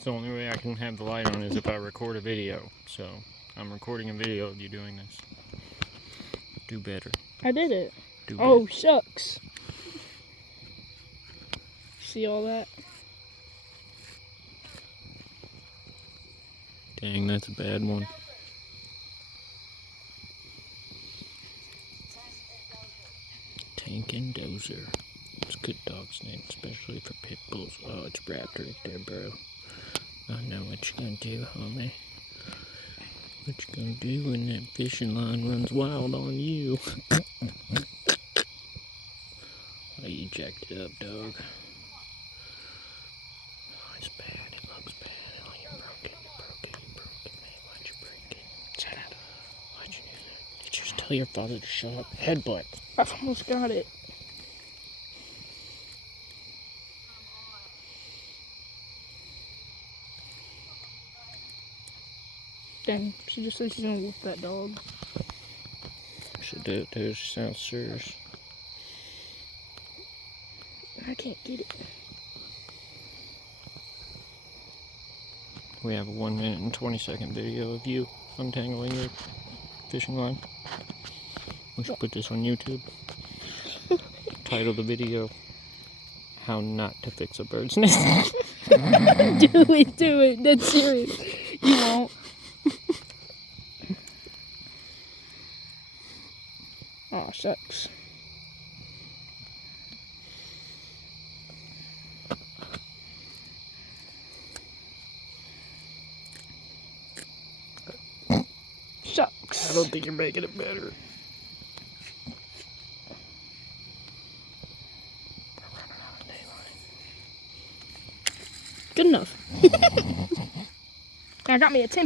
It's the only way I can have the light on is if I record a video. So, I'm recording a video of you doing this. Do better. I did it. Do Oh, better. shucks. See all that? Dang, that's a bad one. Tank and Dozer. It's a good dog's name, especially for pit bulls. Oh, it's Raptor right there, bro. I know what you gonna do, homie. What you gonna do when that fishing line runs wild on you? Oh, you jacked it up, dog. Oh, it's bad. It looks bad. Oh, you broke it. Man, why'd you break it? Shut up. Why'd you do that? Did you just tell your father to shut up? Headbutt. I've almost got it. Dang, she just said she's gonna whoop that dog. Should do it too. She sounds serious. I can't get it. We have a 1 minute and 20-second video of you untangling your fishing line. We should put this on YouTube. Title the video, How Not to Fix a Bird's Nest. Do it. That's serious. You won't. Aw, shucks. Shucks. I don't think you're making it better. Good enough. I got me a 10.